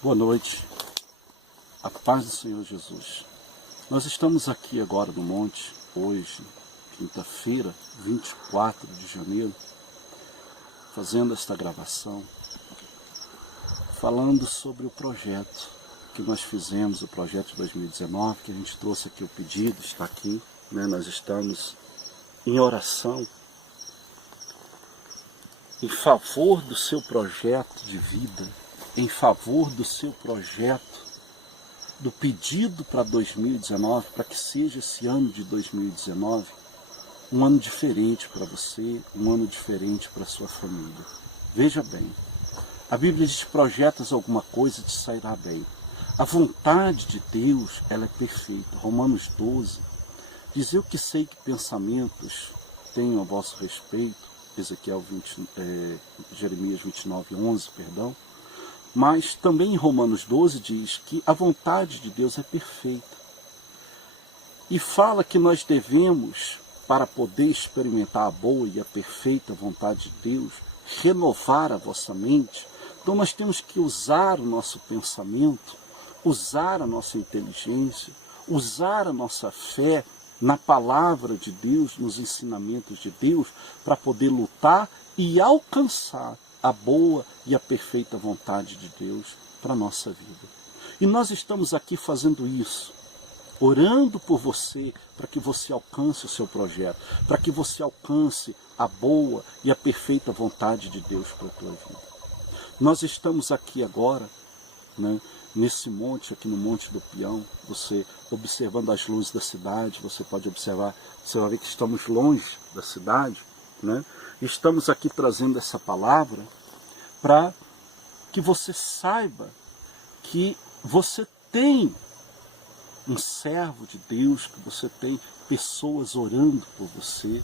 Boa noite, a paz do Senhor Jesus. Nós estamos aqui agora no monte, hoje, quinta-feira, 24 de janeiro, fazendo esta gravação, falando sobre o projeto que nós fizemos, o projeto de 2019, que a gente trouxe aqui o pedido, está aqui, né? Nós estamos em oração, em favor do seu projeto de vida, em favor do seu projeto, do pedido para 2019, para que seja esse ano de 2019 um ano diferente para você, um ano diferente para a sua família. Veja bem, a Bíblia diz que projetas alguma coisa te sairá bem. A vontade de Deus, ela é perfeita. Romanos 12, diz: eu que sei que pensamentos tenho a vosso respeito, Jeremias 29, 11, perdão. Mas também em Romanos 12 diz que a vontade de Deus é perfeita. E fala que nós devemos, para poder experimentar a boa e a perfeita vontade de Deus, renovar a vossa mente. Então nós temos que usar o nosso pensamento, usar a nossa inteligência, usar a nossa fé na palavra de Deus, nos ensinamentos de Deus, para poder lutar e alcançar a boa e a perfeita vontade de Deus para a nossa vida. E nós estamos aqui fazendo isso, orando por você, para que você alcance o seu projeto, para que você alcance a boa e a perfeita vontade de Deus para a tua vida. Nós estamos aqui agora, né, nesse monte, aqui no Monte do Peão, você observando as luzes da cidade, você pode observar, você vai ver que estamos longe da cidade, né? Estamos aqui trazendo essa palavra para que você saiba que você tem um servo de Deus, que você tem pessoas orando por você,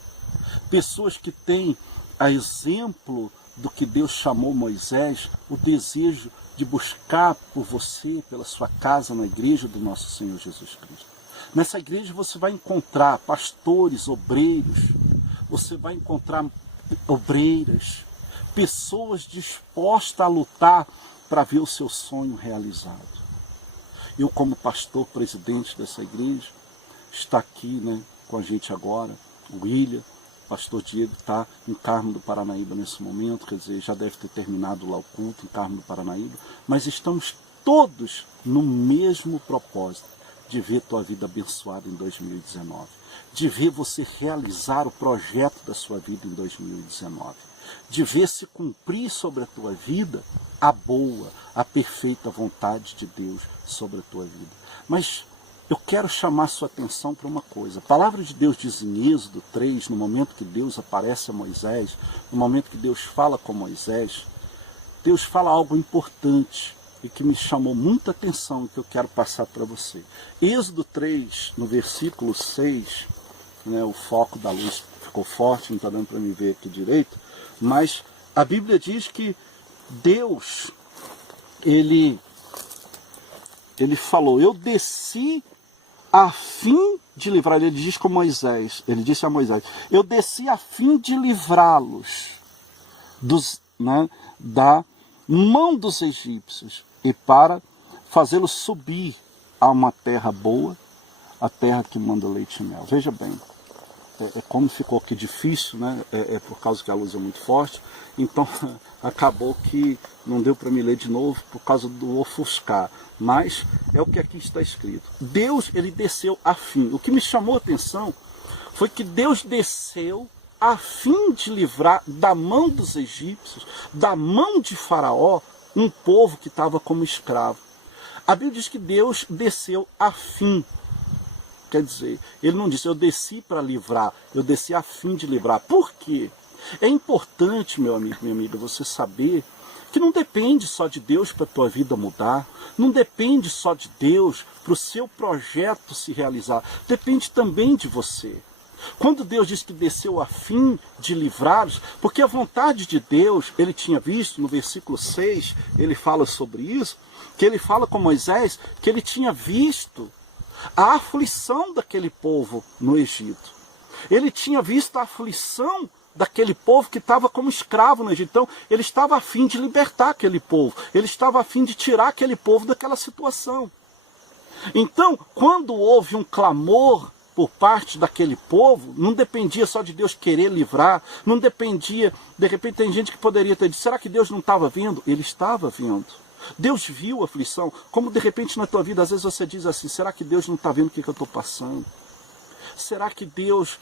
pessoas que têm, a exemplo do que Deus chamou Moisés, o desejo de buscar por você, pela sua casa, na igreja do nosso Senhor Jesus Cristo. Nessa igreja você vai encontrar pastores, obreiros, você vai encontrar obreiras, pessoas dispostas a lutar para ver o seu sonho realizado. Eu, como pastor presidente dessa igreja, está aqui, né, com a gente agora, o William, o pastor Diego está em Carmo do Paranaíba nesse momento, quer dizer, já deve ter terminado lá o culto em Carmo do Paranaíba, mas estamos todos no mesmo propósito, de ver tua vida abençoada em 2019, de ver você realizar o projeto da sua vida em 2019, de ver se cumprir sobre a tua vida a boa, a perfeita vontade de Deus sobre a tua vida. Mas eu quero chamar sua atenção para uma coisa. A palavra de Deus diz em Êxodo 3, no momento que Deus aparece a Moisés, no momento que Deus fala com Moisés, Deus fala algo importante e que me chamou muita atenção e que eu quero passar para você. Êxodo 3, no versículo 6, né, o foco da luz ficou forte, não está dando para me ver aqui direito, mas a Bíblia diz que Deus, ele falou: eu desci a fim de livrar. Ele diz com Moisés, ele disse a Moisés: eu desci a fim de livrá-los da mão dos egípcios e para fazê-los subir a uma terra boa, a terra que manda leite e mel. Veja bem, como ficou aqui difícil, né? Por causa que a luz é muito forte, então acabou que não deu para me ler de novo por causa do ofuscar, mas é o que aqui está escrito. Deus, ele desceu a fim. O que me chamou a atenção foi que Deus desceu a fim de livrar da mão dos egípcios, da mão de Faraó, um povo que estava como escravo. A Bíblia diz que Deus desceu a fim. Quer dizer, ele não disse: eu desci para livrar, eu desci a fim de livrar. Por quê? É importante, meu amigo, minha amiga, você saber que não depende só de Deus para a tua vida mudar, não depende só de Deus para o seu projeto se realizar, depende também de você. Quando Deus diz que desceu a fim de livrá-los, porque a vontade de Deus, ele tinha visto, no versículo 6, ele fala sobre isso, que ele fala com Moisés, que ele tinha visto a aflição daquele povo no Egito. Ele tinha visto a aflição daquele povo que estava como escravo no Egito. Então, ele estava a fim de libertar aquele povo. Ele estava a fim de tirar aquele povo daquela situação. Então, quando houve um clamor por parte daquele povo, não dependia só de Deus querer livrar, não dependia, de repente tem gente que poderia ter dito, será que Deus não estava vendo? Ele estava vendo. Deus viu a aflição, como de repente na tua vida, às vezes você diz assim, será que Deus não está vendo o que eu estou passando? Será que Deus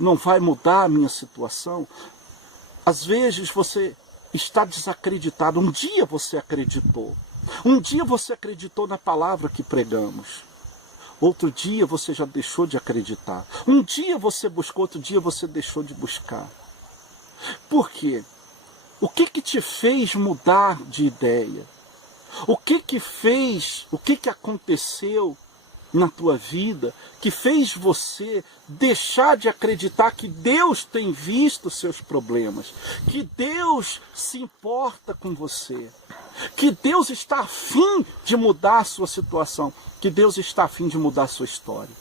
não vai mudar a minha situação? Às vezes você está desacreditado, um dia você acreditou. Um dia você acreditou na palavra que pregamos. Outro dia você já deixou de acreditar. Um dia você buscou, outro dia você deixou de buscar. Por quê? O que te fez mudar de ideia? O que fez, o que aconteceu na tua vida que fez você deixar de acreditar que Deus tem visto os seus problemas, que Deus se importa com você, que Deus está a fim de mudar a sua situação, que Deus está a fim de mudar a sua história,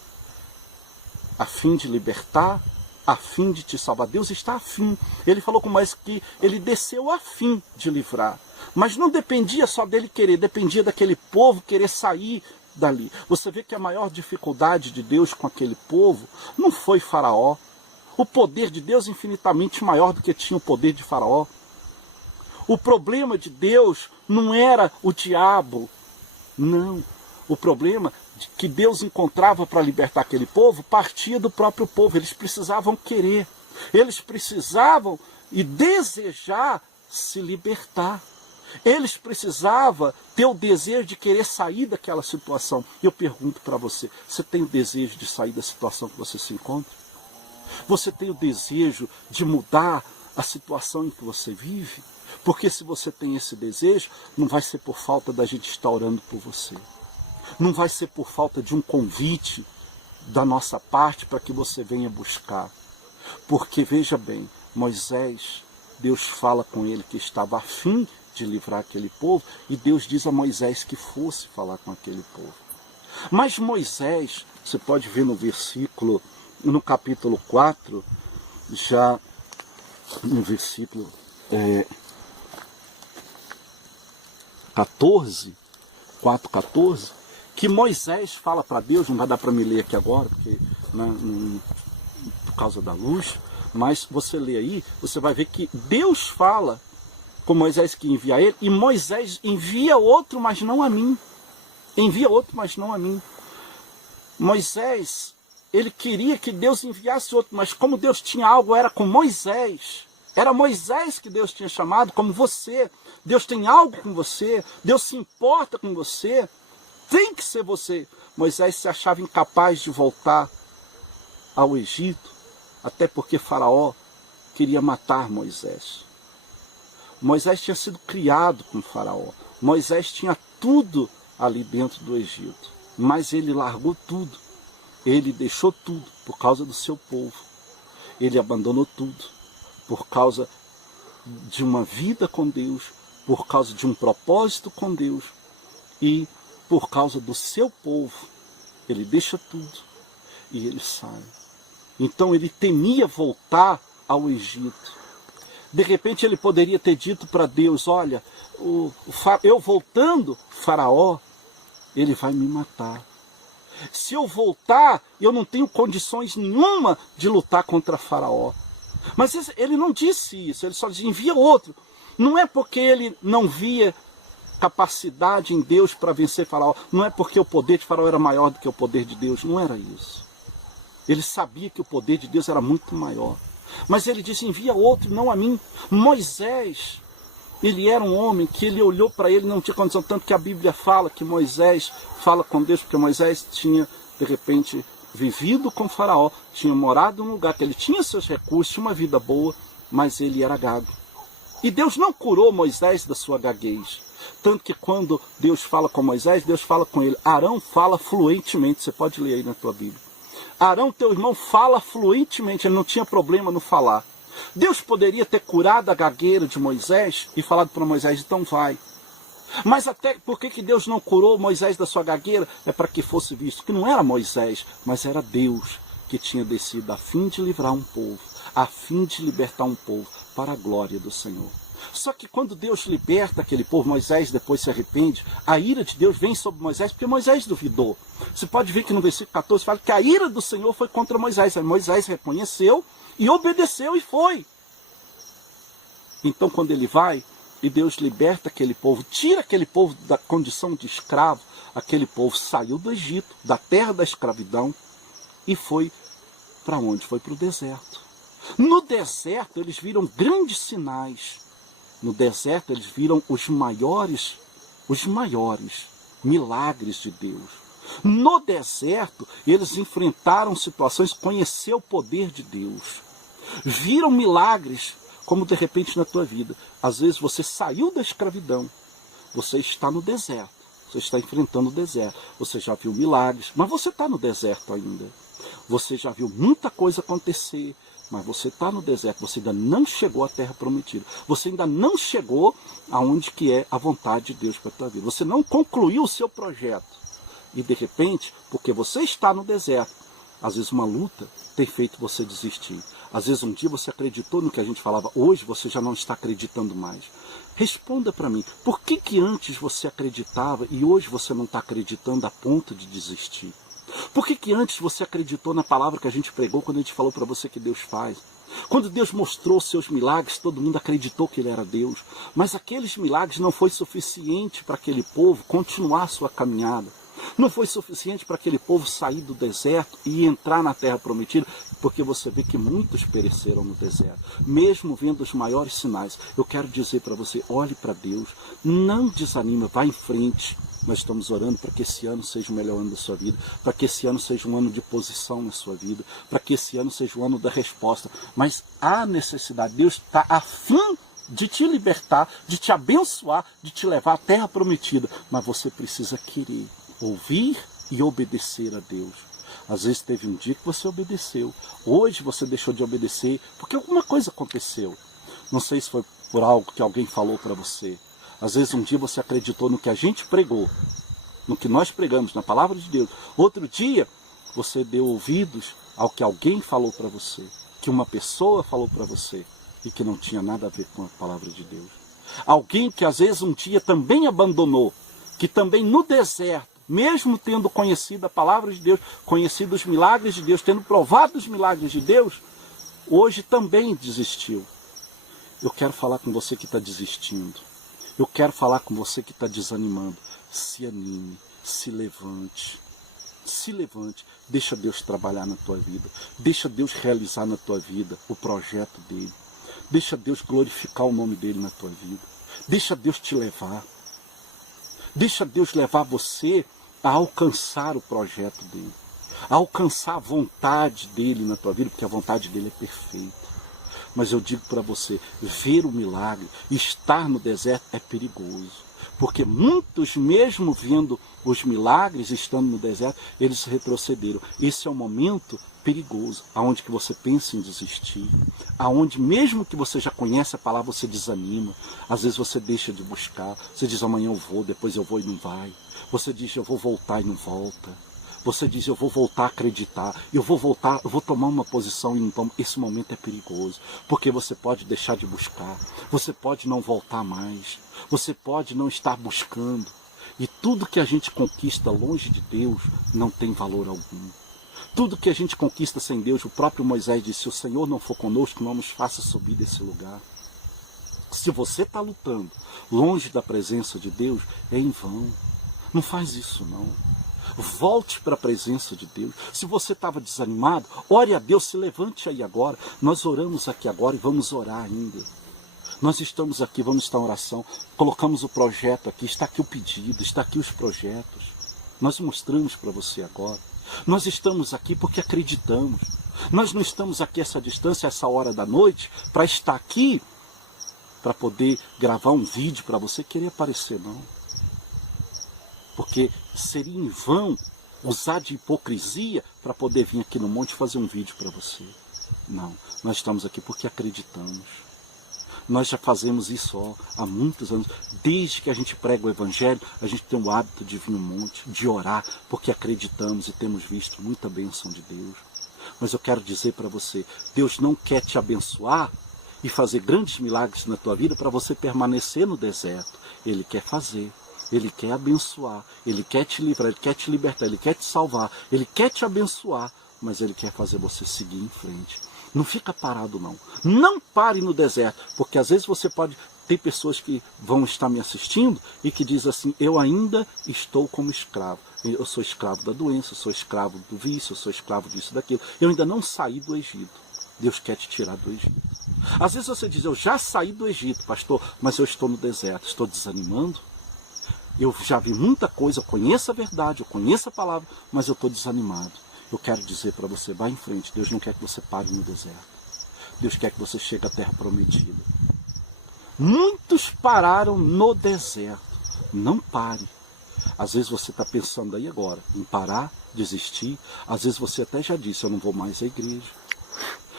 a fim de libertar, a fim de te salvar. Deus está a fim. Ele falou com Moisés que ele desceu a fim de livrar, mas não dependia só dele querer, dependia daquele povo querer sair dali. Você vê que a maior dificuldade de Deus com aquele povo não foi Faraó. O poder de Deus é infinitamente maior do que tinha o poder de Faraó. O problema de Deus não era o diabo, não. O problema que Deus encontrava para libertar aquele povo partia do próprio povo. Eles precisavam querer, eles precisavam e desejar se libertar. Eles precisavam ter o desejo de querer sair daquela situação. Eu pergunto para você, você tem o desejo de sair da situação que você se encontra? Você tem o desejo de mudar a situação em que você vive? Porque se você tem esse desejo, não vai ser por falta da gente estar orando por você. Não vai ser por falta de um convite da nossa parte para que você venha buscar. Porque, veja bem, Moisés, Deus fala com ele que estava a fim de livrar aquele povo, e Deus diz a Moisés que fosse falar com aquele povo. Mas Moisés, você pode ver no versículo, no capítulo 4, já no versículo 4:14, que Moisés fala para Deus, não vai dar para me ler aqui agora, porque por causa da luz, mas você lê aí, você vai ver que Deus fala com Moisés que envia ele, e Moisés envia outro, mas não a mim. Envia outro, mas não a mim. Moisés, ele queria que Deus enviasse outro, mas como Deus tinha algo, era com Moisés. Era Moisés que Deus tinha chamado, como você. Deus tem algo com você, Deus se importa com você, tem que ser você. Moisés se achava incapaz de voltar ao Egito, até porque Faraó queria matar Moisés. Moisés tinha sido criado com Faraó. Moisés tinha tudo ali dentro do Egito. Mas ele largou tudo. Ele deixou tudo por causa do seu povo. Ele abandonou tudo por causa de uma vida com Deus, por causa de um propósito com Deus e por causa do seu povo. Ele deixa tudo e ele sai. Então ele temia voltar ao Egito. De repente ele poderia ter dito para Deus, olha, eu voltando, Faraó, ele vai me matar. Se eu voltar, eu não tenho condições nenhuma de lutar contra Faraó. Mas ele não disse isso, ele só dizia, envia outro. Não é porque ele não via capacidade em Deus para vencer Faraó, não é porque o poder de Faraó era maior do que o poder de Deus, não era isso. Ele sabia que o poder de Deus era muito maior. Mas ele disse, envia outro, não a mim. Moisés, ele era um homem que ele olhou para ele, não tinha condição, tanto que a Bíblia fala que Moisés fala com Deus, porque Moisés tinha, de repente, vivido com Faraó, tinha morado num lugar que ele tinha seus recursos, tinha uma vida boa, mas ele era gago. E Deus não curou Moisés da sua gaguez. Tanto que quando Deus fala com Moisés, Deus fala com ele. Arão fala fluentemente, você pode ler aí na tua Bíblia. Arão, teu irmão, fala fluentemente, ele não tinha problema no falar. Deus poderia ter curado a gagueira de Moisés e falado para Moisés, então vai. Mas até por que Deus não curou Moisés da sua gagueira? É para que fosse visto que não era Moisés, mas era Deus porque tinha descido a fim de livrar um povo, a fim de libertar um povo para a glória do Senhor. Só que quando Deus liberta aquele povo, Moisés depois se arrepende, a ira de Deus vem sobre Moisés, porque Moisés duvidou. Você pode ver que no versículo 14 fala que a ira do Senhor foi contra Moisés. Aí Moisés reconheceu e obedeceu e foi. Então quando ele vai, e Deus liberta aquele povo, tira aquele povo da condição de escravo, aquele povo saiu do Egito, da terra da escravidão, e foi para onde? Foi para o deserto. No deserto eles viram grandes sinais. No deserto eles viram os maiores milagres de Deus. No deserto eles enfrentaram situações, conheceram o poder de Deus. Viram milagres, como de repente na tua vida. Às vezes você saiu da escravidão, você está no deserto, você está enfrentando o deserto. Você já viu milagres, mas você está no deserto ainda. Você já viu muita coisa acontecer, mas você está no deserto, você ainda não chegou à terra prometida. Você ainda não chegou aonde que é a vontade de Deus para a tua vida. Você não concluiu o seu projeto. E de repente, porque você está no deserto, às vezes uma luta tem feito você desistir. Às vezes um dia você acreditou no que a gente falava, hoje você já não está acreditando mais. Responda para mim, por que antes você acreditava e hoje você não está acreditando a ponto de desistir? Por que antes você acreditou na palavra que a gente pregou quando a gente falou para você que Deus faz? Quando Deus mostrou os seus milagres, todo mundo acreditou que Ele era Deus. Mas aqueles milagres não foi suficiente para aquele povo continuar a sua caminhada. Não foi suficiente para aquele povo sair do deserto e entrar na terra prometida, porque você vê que muitos pereceram no deserto, mesmo vendo os maiores sinais. Eu quero dizer para você, olhe para Deus, não desanima, vá em frente. Nós estamos orando para que esse ano seja o melhor ano da sua vida, para que esse ano seja um ano de posição na sua vida, para que esse ano seja o ano da resposta. Mas há necessidade, Deus está a fim de te libertar, de te abençoar, de te levar à terra prometida. Mas você precisa querer ouvir e obedecer a Deus. Às vezes teve um dia que você obedeceu, hoje você deixou de obedecer porque alguma coisa aconteceu. Não sei se foi por algo que alguém falou para você. Às vezes um dia você acreditou no que a gente pregou, no que nós pregamos, na palavra de Deus. Outro dia você deu ouvidos ao que alguém falou para você, que uma pessoa falou para você e que não tinha nada a ver com a palavra de Deus. Alguém que às vezes um dia também abandonou, que também no deserto, mesmo tendo conhecido a palavra de Deus, conhecido os milagres de Deus, tendo provado os milagres de Deus, hoje também desistiu. Eu quero falar com você que está desistindo. Eu quero falar com você que está desanimando. Se anime, se levante. Se levante, deixa Deus trabalhar na tua vida. Deixa Deus realizar na tua vida o projeto dele. Deixa Deus glorificar o nome dele na tua vida. Deixa Deus te levar. Deixa Deus levar você a alcançar o projeto dele, a alcançar a vontade dele na tua vida, porque a vontade dele é perfeita. Mas eu digo para você, ver o milagre, estar no deserto é perigoso, porque muitos, mesmo vendo os milagres, estando no deserto, eles retrocederam. Esse é um momento perigoso, aonde que você pensa em desistir, aonde mesmo que você já conhece a palavra, você desanima. Às vezes você deixa de buscar, você diz amanhã eu vou, depois eu vou e não vai. Você diz eu vou voltar e não volta. Você diz eu vou voltar a acreditar, eu vou tomar uma posição e não tomo. Esse momento é perigoso, porque você pode deixar de buscar, você pode não voltar mais, você pode não estar buscando. E tudo que a gente conquista longe de Deus não tem valor algum. Tudo que a gente conquista sem Deus, o próprio Moisés disse, se o Senhor não for conosco, não nos faça subir desse lugar. Se você está lutando longe da presença de Deus, é em vão. Não faz isso não. Volte para a presença de Deus. Se você estava desanimado, ore a Deus, se levante aí agora. Nós oramos aqui agora e vamos orar ainda. Nós estamos aqui, vamos estar em oração. Colocamos o projeto aqui, está aqui o pedido, está aqui os projetos. Nós mostramos para você agora. Nós estamos aqui porque acreditamos. Nós não estamos aqui essa distância, essa hora da noite, para estar aqui, para poder gravar um vídeo para você querer aparecer, não. Porque seria em vão usar de hipocrisia para poder vir aqui no monte fazer um vídeo para você. Não, nós estamos aqui porque acreditamos. Nós já fazemos isso há muitos anos. Desde que a gente prega o Evangelho, a gente tem o hábito de vir no monte, de orar, porque acreditamos e temos visto muita bênção de Deus. Mas eu quero dizer para você, Deus não quer te abençoar e fazer grandes milagres na tua vida para você permanecer no deserto. Ele quer fazer, Ele quer abençoar, Ele quer te livrar, Ele quer te libertar, Ele quer te salvar, Ele quer te abençoar, mas Ele quer fazer você seguir em frente. Não fica parado não. Não pare no deserto, porque às vezes você pode ter pessoas que vão estar me assistindo e que dizem assim, eu ainda estou como escravo. Eu sou escravo da doença, eu sou escravo do vício, eu sou escravo disso, daquilo. Eu ainda não saí do Egito. Deus quer te tirar do Egito. Às vezes você diz, eu já saí do Egito, pastor, mas eu estou no deserto, estou desanimando. Eu já vi muita coisa, eu conheço a verdade, eu conheço a palavra, mas eu estou desanimado. Eu quero dizer para você, vá em frente. Deus não quer que você pare no deserto. Deus quer que você chegue à terra prometida. Muitos pararam no deserto. Não pare. Às vezes você está pensando aí agora em parar, desistir. Às vezes você até já disse, eu não vou mais à igreja.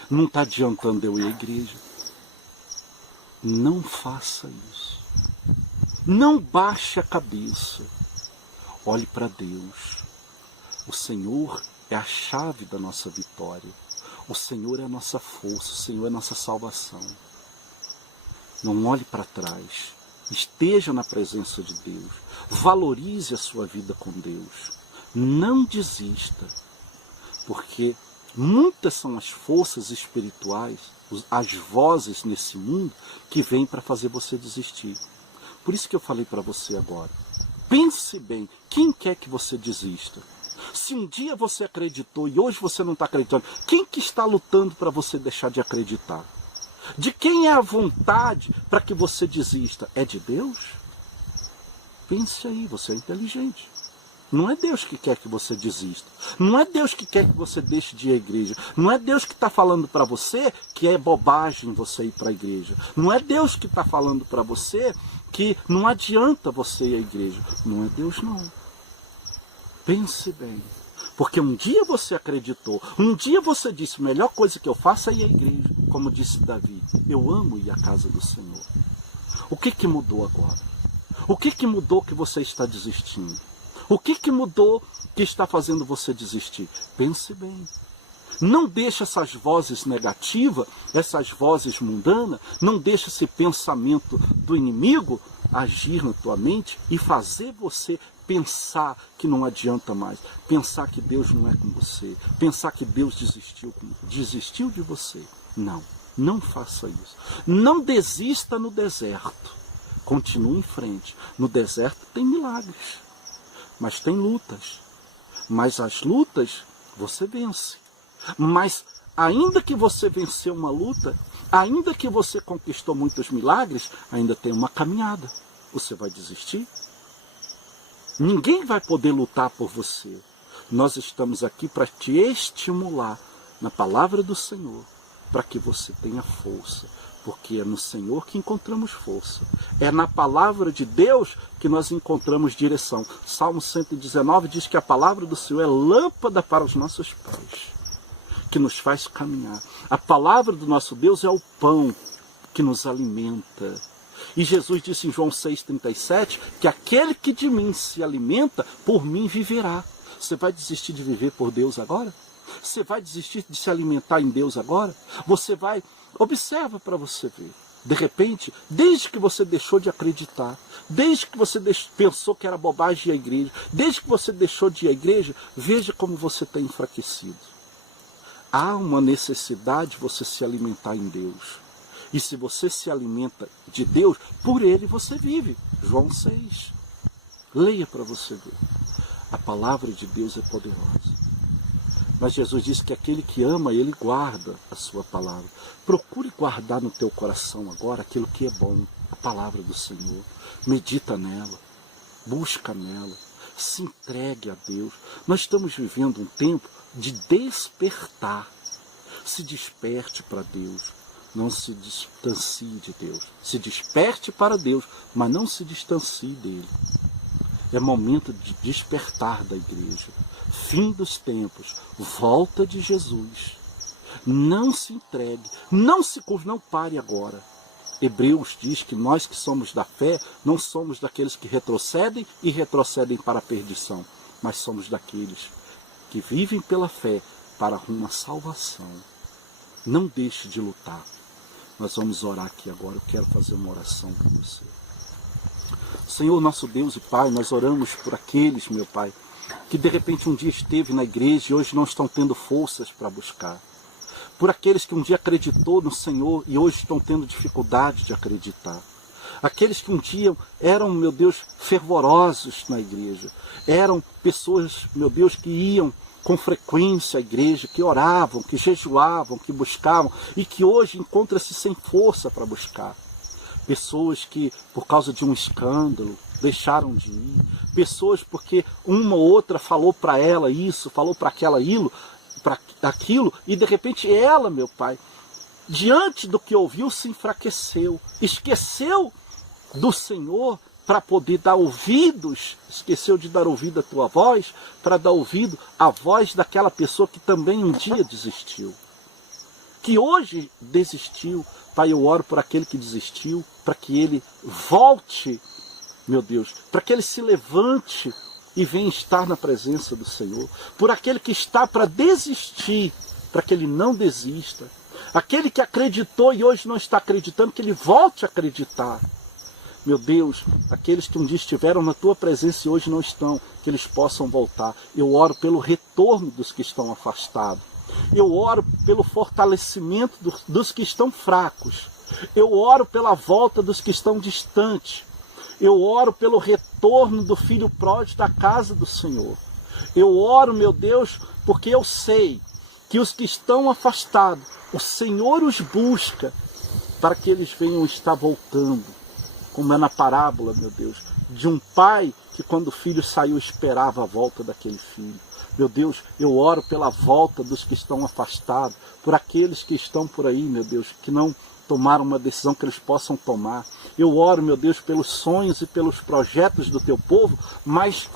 Não está adiantando eu ir à igreja. Não faça isso. Não baixe a cabeça. Olhe para Deus. O Senhor é a chave da nossa vitória. O Senhor é a nossa força, o Senhor é a nossa salvação. Não olhe para trás. Esteja na presença de Deus. Valorize a sua vida com Deus. Não desista. Porque muitas são as forças espirituais, as vozes nesse mundo que vêm para fazer você desistir. Por isso que eu falei para você agora. Pense bem, quem quer que você desista? Se um dia você acreditou e hoje você não está acreditando, quem que está lutando para você deixar de acreditar? De quem é a vontade para que você desista? É de Deus? Pense aí, você é inteligente. Não é Deus que quer que você desista. Não é Deus que quer que você deixe de ir à igreja. Não é Deus que está falando para você que é bobagem você ir para a igreja. Não é Deus que está falando para você que não adianta você ir à igreja. Não é Deus não. Pense bem. Porque um dia você acreditou, um dia você disse, a melhor coisa que eu faço é ir à igreja. Como disse Davi, eu amo ir à casa do Senhor. O que mudou agora? O que mudou que você está desistindo? O que mudou que está fazendo você desistir? Pense bem. Não deixe essas vozes negativas, essas vozes mundanas, não deixe esse pensamento do inimigo agir na tua mente e fazer você pensar que não adianta mais, pensar que Deus não é com você, pensar que Deus desistiu de você. Não, não faça isso. Não desista no deserto. Continue em frente. No deserto tem milagres, mas tem lutas. Mas as lutas você vence. Mas ainda que você venceu uma luta, ainda que você conquistou muitos milagres, ainda tem uma caminhada. Você vai desistir? Ninguém vai poder lutar por você. Nós estamos aqui para te estimular na palavra do Senhor, para que você tenha força. Porque é no Senhor que encontramos força. É na palavra de Deus que nós encontramos direção. Salmo 119 diz que a palavra do Senhor é lâmpada para os nossos pés, que nos faz caminhar. A palavra do nosso Deus é o pão que nos alimenta. E Jesus disse em João 6,37 que aquele que de mim se alimenta, por mim viverá. Você vai desistir de viver por Deus agora? Você vai desistir de se alimentar em Deus agora? Você vai... Observa para você ver. De repente, desde que você deixou de acreditar, desde que você pensou que era bobagem ir à igreja, desde que você deixou de ir à igreja, veja como você está enfraquecido. Há uma necessidade de você se alimentar em Deus. E se você se alimenta de Deus, por Ele você vive. João 6. Leia para você ver. A palavra de Deus é poderosa. Mas Jesus disse que aquele que ama, Ele guarda a sua palavra. Procure guardar no teu coração agora aquilo que é bom, a palavra do Senhor. Medita nela, busca nela, se entregue a Deus. Nós estamos vivendo um tempo de despertar. Se desperte para Deus. Não se distancie de Deus. Se desperte para Deus, mas não se distancie dele. É momento de despertar da igreja. Fim dos tempos. Volta de Jesus. Não se entregue. Não pare agora. Hebreus diz que nós que somos da fé, não somos daqueles que retrocedem e retrocedem para a perdição, mas somos daqueles que vivem pela fé para rumo à salvação. Não deixe de lutar. Nós vamos orar aqui agora. Eu quero fazer uma oração com você. Senhor, nosso Deus e Pai, nós oramos por aqueles, meu Pai, que de repente um dia esteve na igreja e hoje não estão tendo forças para buscar. Por aqueles que um dia acreditou no Senhor e hoje estão tendo dificuldade de acreditar. Aqueles que um dia eram, meu Deus, fervorosos na igreja. Eram pessoas, meu Deus, que iam com frequência à igreja, que oravam, que jejuavam, que buscavam e que hoje encontram-se sem força para buscar. Pessoas que, por causa de um escândalo, deixaram de ir. Pessoas porque uma ou outra falou para ela isso, falou para aquilo, e de repente ela, meu Pai, diante do que ouviu, se enfraqueceu, esqueceu do Senhor para poder dar ouvidos, esqueceu de dar ouvido à tua voz, para dar ouvido à voz daquela pessoa que também um dia desistiu. Que hoje desistiu. Pai, eu oro por aquele que desistiu, para que ele volte, meu Deus, para que ele se levante e venha estar na presença do Senhor. Por aquele que está para desistir, para que ele não desista. Aquele que acreditou e hoje não está acreditando, que ele volte a acreditar. Meu Deus, aqueles que um dia estiveram na tua presença e hoje não estão, que eles possam voltar. Eu oro pelo retorno dos que estão afastados. Eu oro pelo fortalecimento dos que estão fracos. Eu oro pela volta dos que estão distantes. Eu oro pelo retorno do filho pródigo da casa do Senhor. Eu oro, meu Deus, porque eu sei que os que estão afastados, o Senhor os busca para que eles venham estar voltando. Como é na parábola, meu Deus, de um pai que quando o filho saiu esperava a volta daquele filho. Meu Deus, eu oro pela volta dos que estão afastados, por aqueles que estão por aí, meu Deus, que não tomaram uma decisão que eles possam tomar. Eu oro, meu Deus, pelos sonhos e pelos projetos do teu povo, mas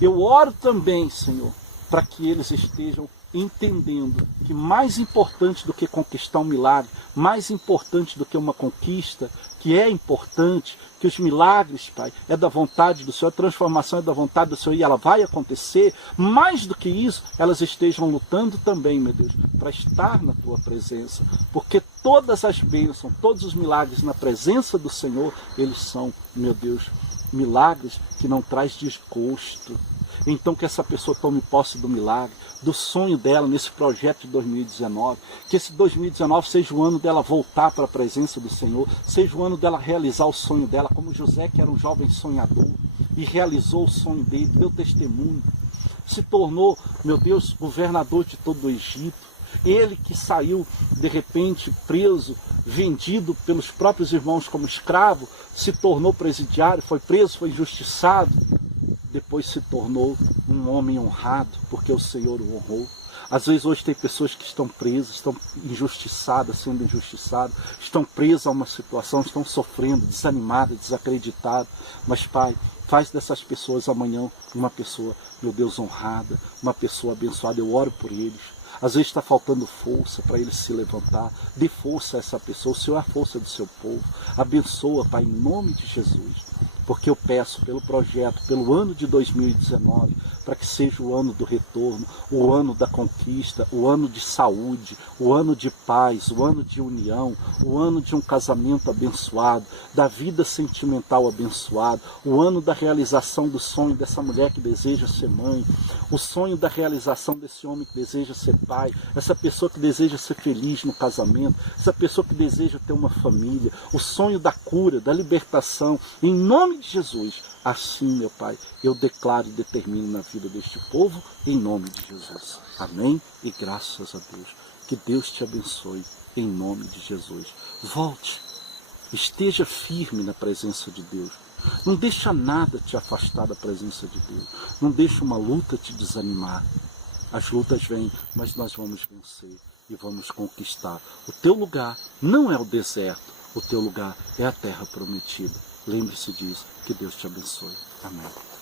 eu oro também, Senhor, para que eles estejam entendendo que mais importante do que conquistar um milagre, mais importante do que uma conquista, que é importante, que os milagres, Pai, é da vontade do Senhor, a transformação é da vontade do Senhor e ela vai acontecer. Mais do que isso, elas estejam lutando também, meu Deus, para estar na tua presença, porque todas as bênçãos, todos os milagres na presença do Senhor, eles são, meu Deus, milagres que não traz desgosto. Então que essa pessoa tome posse do milagre, do sonho dela nesse projeto de 2019. Que esse 2019 seja o ano dela voltar para a presença do Senhor, seja o ano dela realizar o sonho dela, como José, que era um jovem sonhador e realizou o sonho dele, deu testemunho, se tornou, meu Deus, governador de todo o Egito. Ele que saiu de repente preso, vendido pelos próprios irmãos como escravo, se tornou presidiário, foi preso, foi injustiçado. Depois se tornou um homem honrado, porque o Senhor o honrou. Às vezes hoje tem pessoas que estão presas, estão injustiçadas, sendo injustiçadas, estão presas a uma situação, estão sofrendo, desanimadas, desacreditadas. Mas, Pai, faz dessas pessoas amanhã uma pessoa, meu Deus, honrada, uma pessoa abençoada. Eu oro por eles. Às vezes está faltando força para eles se levantar. Dê força a essa pessoa. O Senhor é a força do seu povo. Abençoa, Pai, em nome de Jesus. Porque eu peço pelo projeto, pelo ano de 2019, para que seja o ano do retorno, o ano da conquista, o ano de saúde, o ano de paz, o ano de união, o ano de um casamento abençoado, da vida sentimental abençoada, o ano da realização do sonho dessa mulher que deseja ser mãe, o sonho da realização desse homem que deseja ser pai, essa pessoa que deseja ser feliz no casamento, essa pessoa que deseja ter uma família, o sonho da cura, da libertação, em nome de Jesus. Assim, meu Pai, eu declaro e determino na vida deste povo, em nome de Jesus. Amém? E graças a Deus. Que Deus te abençoe, em nome de Jesus. Volte, esteja firme na presença de Deus. Não deixa nada te afastar da presença de Deus. Não deixa uma luta te desanimar. As lutas vêm, mas nós vamos vencer e vamos conquistar. O teu lugar não é o deserto, o teu lugar é a terra prometida. Lembre-se disso. Que Deus te abençoe. Amém.